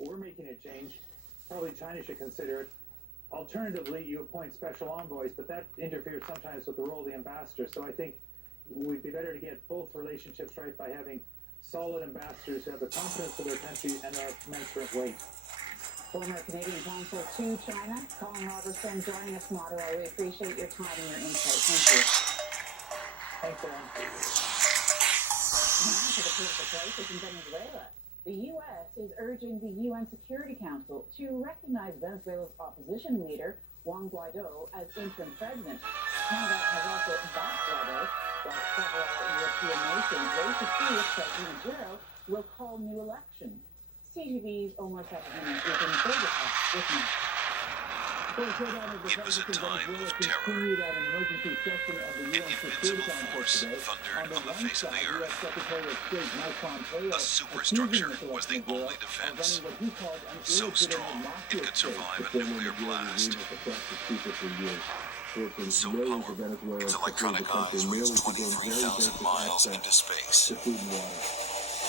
we're making a change. Probably China should consider it. Alternatively, you appoint special envoys, but that interferes sometimes with the role of the ambassador. So I think we'd be better to get both relationships right by having solid ambassadors who have the confidence of their country and are commensurate weight. Former Canadian consul to China, Colin Robertson, joining us from Ottawa. We appreciate your time and your insight. Thank you. Thanks, Aaron. Now to the political crisis in Venezuela. The U.S. is urging the UN Security Council to recognize Venezuela's opposition leader, Juan Guaido, as interim president. Canada has also backed Guaido, while several European nations wait to see if President Maduro will call new elections. CTV's Omar Safadini is in Bogota with me. It was a time of terror. An invincible force thundered on the face of the earth. A superstructure was the only defense, so strong it could survive a nuclear blast. So powerful, its electronic eyes reached 23,000 miles into space.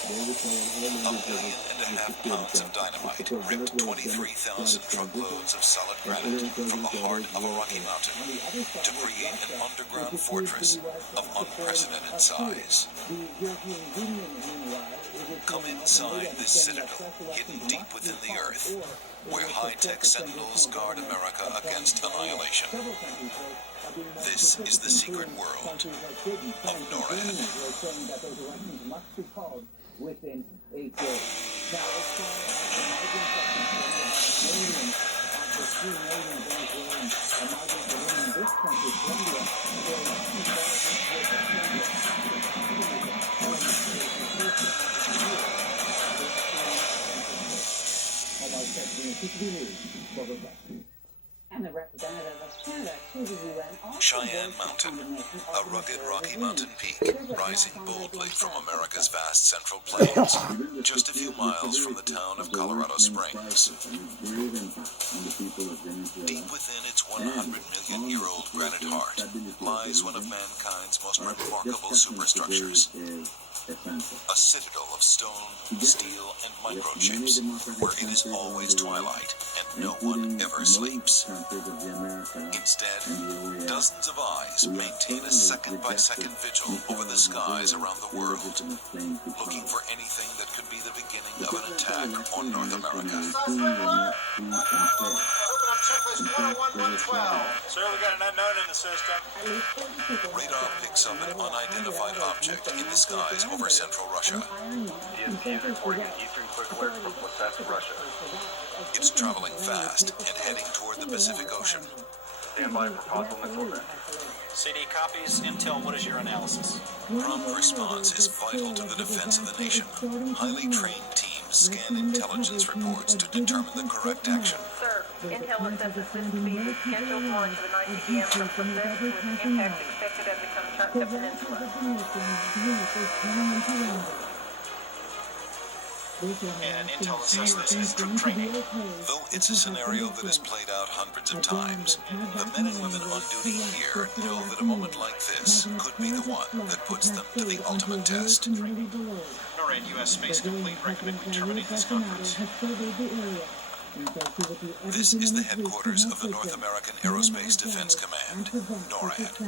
1.5 million pounds of dynamite ripped 23,000 truckloads of solid granite from the heart of a Rocky Mountain to create an underground fortress of unprecedented size. Come inside this citadel, hidden deep within the earth, where high-tech sentinels guard America against annihilation. This is the secret world of NORAD. Within 8 days. Now, as far as the migrant section, millions of the 3 million Venezuelan migrants living in this country, Colombia, their elections and the representative of Canada to the UN also Cheyenne Mountain, a rugged Rocky Mountain peak rising boldly from America's vast central plains, just a few miles from the town of Colorado Springs. Deep within its 100-million-year-old granite heart lies one of mankind's most remarkable superstructures. A citadel of stone, steel, and microchips, where it is always twilight and no one ever sleeps. Instead, dozens of eyes maintain a second-by-second vigil over the skies around the world, looking for anything that could be the beginning of an attack on North America. Checklist 101-112. Sir, we got an unknown in the system. Radar picks up an unidentified object in the skies over central Russia. DSP is reporting an eastern quick alert from Plesetsk, Russia. It's traveling fast and heading toward the Pacific Ocean. Stand by for possible missile event. CD copies. Intel, what is your analysis? Prompt response is vital to the defense of the nation. Highly trained teams scan intelligence reports to determine the correct action. Sir, Intel assesses this to be a scheduled launch of an ICBM from Plesetsk with impact expected at the Kamchatka Peninsula. And Intel assesses this as troop training. Though it's a scenario that is played out hundreds of times, the men and women on duty here know that a moment like this could be the one that puts them to the ultimate test. NORAD U.S. Space Complete recommend we terminate this conference. This is the headquarters of the North American Aerospace Defense Command, NORAD.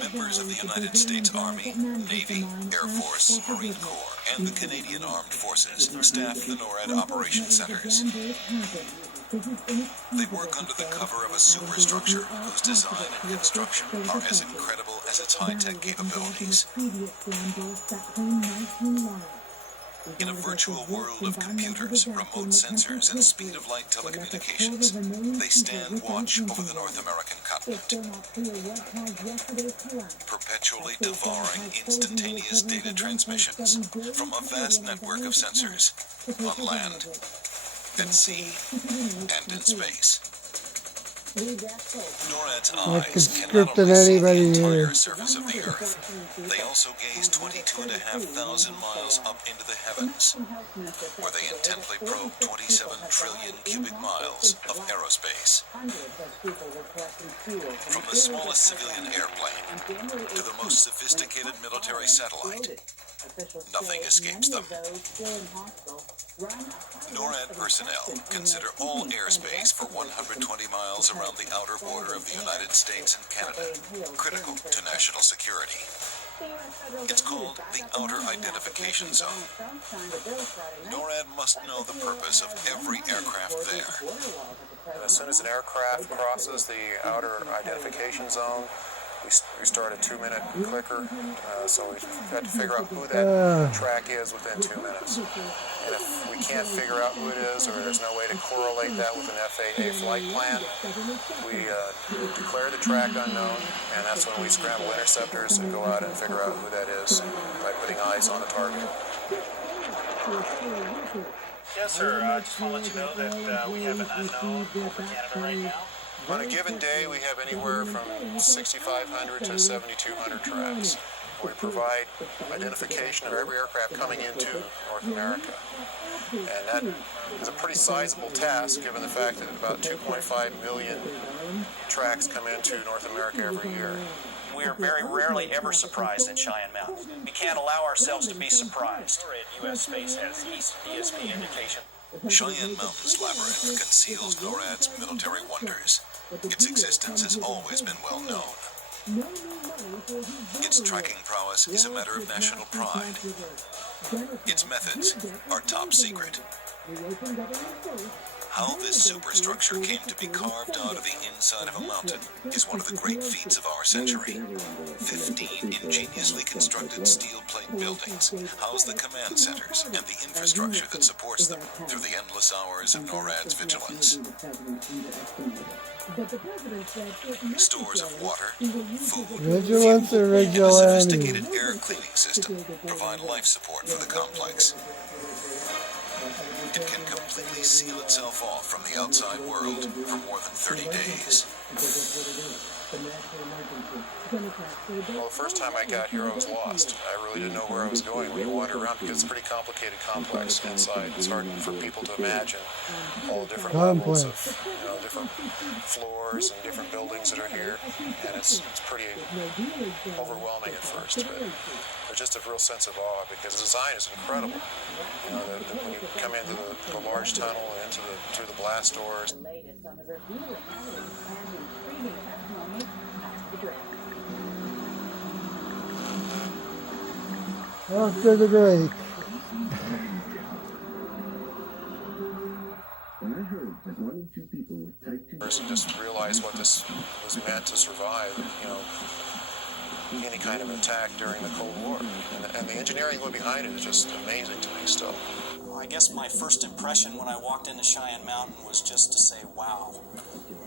Members of the United States Army, Navy, Air Force, Marine Corps, and the Canadian Armed Forces staff the NORAD operation centers. They work under the cover of a superstructure whose design and construction are as incredible as its high-tech capabilities. In a virtual world of computers, remote sensors, and speed-of-light telecommunications, they stand watch over the North American continent, perpetually devouring instantaneous data transmissions from a vast network of sensors on land, at sea, and in space. NORAD's I eyes could can script not only see the anybody entire here. surface of the Earth, they also gaze 22,500 miles up into the heavens, where they intently probe 27 trillion cubic miles of aerospace. From the smallest civilian airplane to the most sophisticated military satellite, nothing escapes them. NORAD personnel consider all airspace for 120 miles around the outer border of the United States and Canada critical to national security. It's called the Outer Identification Zone. NORAD must know the purpose of every aircraft there. As soon as an aircraft crosses the Outer Identification Zone, we start a 2-minute clicker, so we have to figure out who that track is within 2 minutes. And if we can't figure out who it is, or there's no way to correlate that with an FAA flight plan, we declare the track unknown, and that's when we scramble interceptors and go out and figure out who that is by putting eyes on the target. Yes, sir. I just want to let you know that we have an unknown over Canada right now. On a given day, we have anywhere from 6,500 to 7,200 tracks. We provide identification of every aircraft coming into North America. And that is a pretty sizable task, given the fact that about 2.5 million tracks come into North America every year. We are very rarely ever surprised in Cheyenne Mountain. We can't allow ourselves to be surprised. U.S. Space has East DSP indication. Cheyenne Mountain's labyrinth conceals NORAD's military wonders. Its existence has always been well known. Its tracking prowess is a matter of national pride. Its methods are top secret. How this superstructure came to be carved out of the inside of a mountain is one of the great feats of our century. 15 ingeniously constructed steel plate buildings house the command centers and the infrastructure that supports them through the endless hours of NORAD's vigilance. Stores of water, food, Vigilance or fuel, and a vigilante? sophisticated air cleaning system provide life support for the complex. It can completely seal itself off from the outside world for more than 30 days. Well, the first time I got here, I was lost. I really didn't know where I was going. We wandered around because it's a pretty complicated complex inside. It's hard for people to imagine all the different levels of, different floors and different buildings that are here. And it's pretty overwhelming at first, but there's just a real sense of awe because the design is incredible. When you come into the large tunnel and through the blast doors. The latest on the revealing evidence and intriguing testimony after the break. After the break. When I heard that 1 in 2 people with type 2 And just realize what this was meant to survive, any kind of attack during the Cold War. And the engineering behind it is just amazing to me still. I guess my first impression when I walked into Cheyenne Mountain was just to say, wow,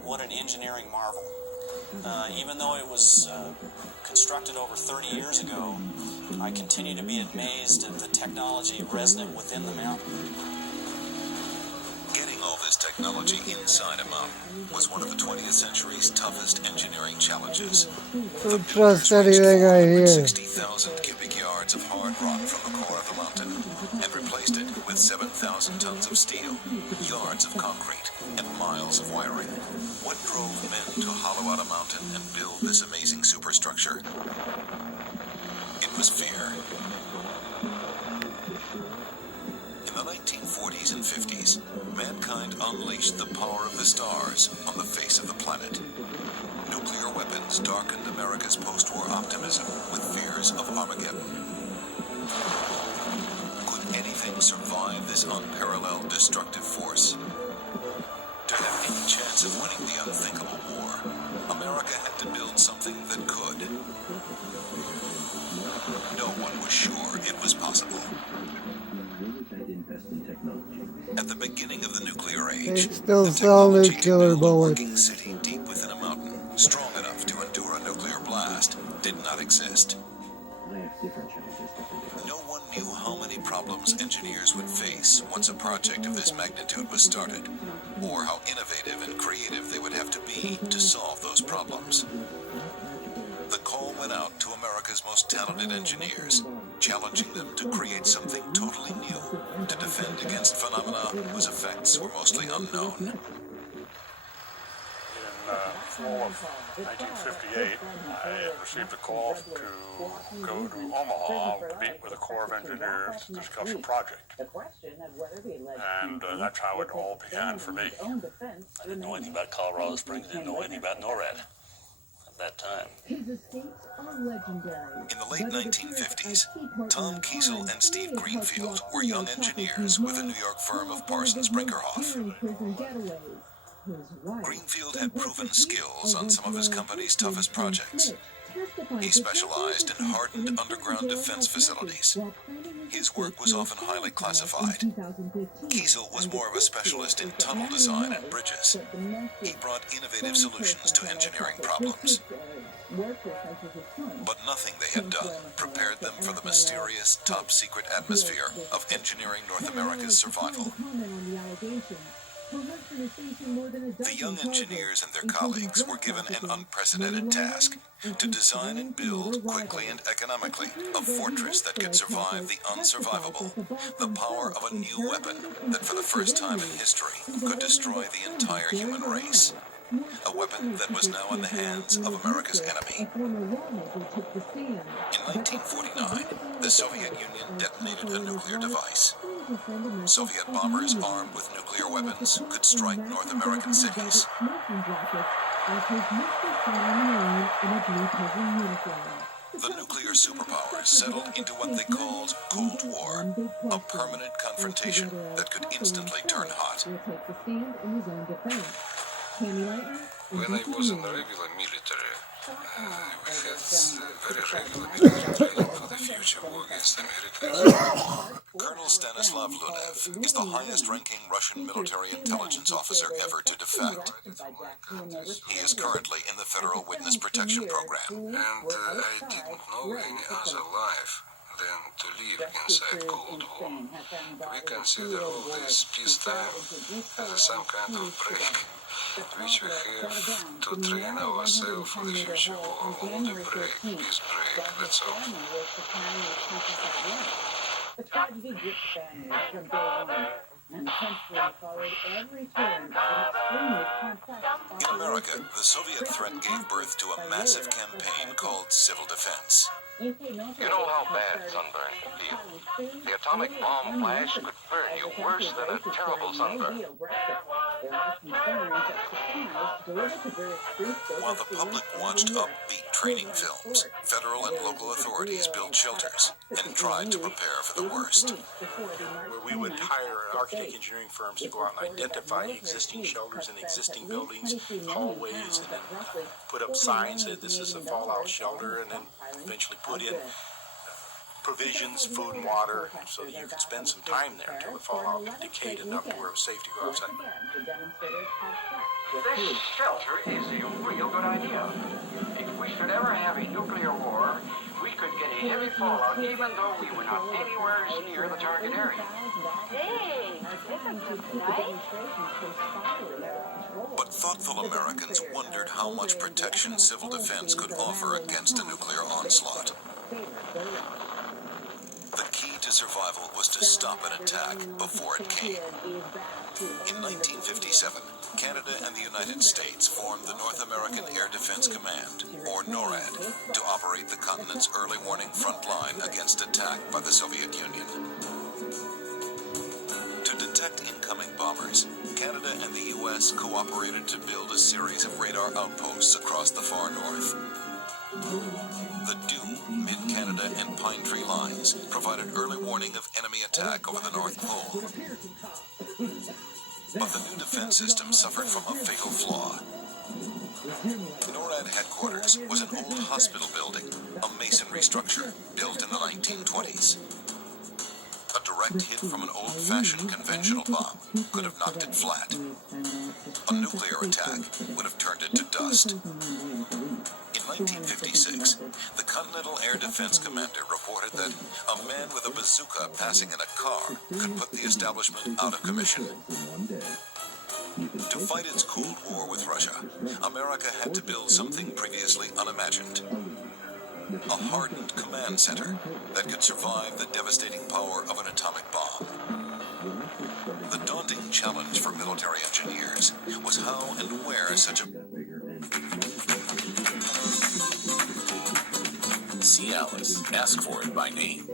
what an engineering marvel. Even though it was constructed over 30 years ago, I continue to be amazed at the technology resonant within the mountain. Getting all this technology inside a mountain was one of the 20th century's toughest engineering challenges. Don't trust anything I hear. 60,000 cubic yards of hard rock from the core of the mountain and replaced it with 7,000 tons of steel, yards of concrete, and miles of wiring. What drove men to hollow out a mountain and build this amazing superstructure? It was fear. In the 1940s and 50s, mankind unleashed the power of the stars on the face of the planet. Nuclear weapons darkened America's post-war optimism with fears of Armageddon. Could anything survive this unparalleled destructive force? To have any chance of winning the unthinkable war, America had to build something that could. No one was sure it was possible. At the beginning of the nuclear age, They still the sell technology nuclear to build a bullets. working city deep within a mountain, strong enough to endure a nuclear blast, did not exist. No one knew how many problems engineers would face once a project of this magnitude was started, or how innovative and creative they would have to be to solve those problems. The call went out to America's most talented engineers, challenging them to create something totally new, to defend against phenomena whose effects were mostly unknown. In fall of 1958, I received a call to go to Omaha to meet with the Corps of Engineers to discuss a project. And that's how it all began for me. I didn't know anything about Colorado Springs, didn't know anything about NORAD at that time. In the late 1950s, Tom Kiesel and Steve Greenfield were young engineers with the New York firm of Parsons Brinkerhoff. Greenfield had proven skills on some of his company's toughest projects. He specialized in hardened underground defense facilities. His work was often highly classified. Kiesel was more of a specialist in tunnel design and bridges. He brought innovative solutions to engineering problems. But nothing they had done prepared them for the mysterious, top-secret atmosphere of engineering North America's survival. The young engineers and their colleagues were given an unprecedented task to design and build quickly and economically a fortress that could survive the unsurvivable, the power of a new weapon that for the first time in history could destroy the entire human race. A weapon that was now in the hands of America's enemy. In 1949, the Soviet Union detonated a nuclear device. Soviet bombers armed with nuclear weapons could strike North American cities. The nuclear superpowers settled into what they called Cold War, a permanent confrontation that could instantly turn hot. When I was in the regular military, we had very regular military training for the future war against America. Colonel Stanislav Lunev is the highest-ranking Russian military intelligence officer ever to defect. He is currently in the Federal Witness Protection Program. And I didn't know any other life than to live inside Cold War. We consider all this peacetime as some kind of break, which we have to train ourselves for the future war. Only break, peace break, that's all. The tragedy gripped families from day one, and the country followed every turn of an extremely complex operation. In America, the Soviet threat gave birth to a massive campaign called Civil Defense. You know how bad sunburn can feel. The atomic bomb flash could burn you worse than a terrible sunburn. While the public watched upbeat training films, federal and local authorities built shelters and tried to prepare for the worst. Where we would hire architect engineering firms to go out and identify existing shelters in existing buildings, hallways, and then put up signs that this is a fallout shelter, and then eventually put in provisions, food and water, so that you could spend some time there until the fallout decayed enough to where it was safe to go outside. This shelter is a real good idea. If we should ever have a nuclear war, we could get a heavy fallout even though we were not anywhere near the target area. Hey, this is nice. But thoughtful Americans wondered how much protection civil defense could offer against a nuclear onslaught. The key to survival was to stop an attack before it came. In 1957, Canada and the United States formed the North American Air Defense Command, or NORAD, to operate the continent's early warning front line against attack by the Soviet Union. To detect incoming bombers, Canada and the U.S. cooperated to build a series of radar outposts across the far north. The Doom, Mid-Canada, and Pine Tree lines provided early warning of enemy attack over the North Pole. But the new defense system suffered from a fatal flaw. NORAD headquarters was an old hospital building, a masonry structure built in the 1920s. A direct hit from an old-fashioned conventional bomb could have knocked it flat. A nuclear attack would have turned it to dust. In 1956, the Continental Air Defense Commander reported that a man with a bazooka passing in a car could put the establishment out of commission. To fight its Cold War with Russia, America had to build something previously unimagined. A hardened command center that could survive the devastating power of an atomic bomb. The daunting challenge for military engineers was how and where such a... Cialis, ask for it by name.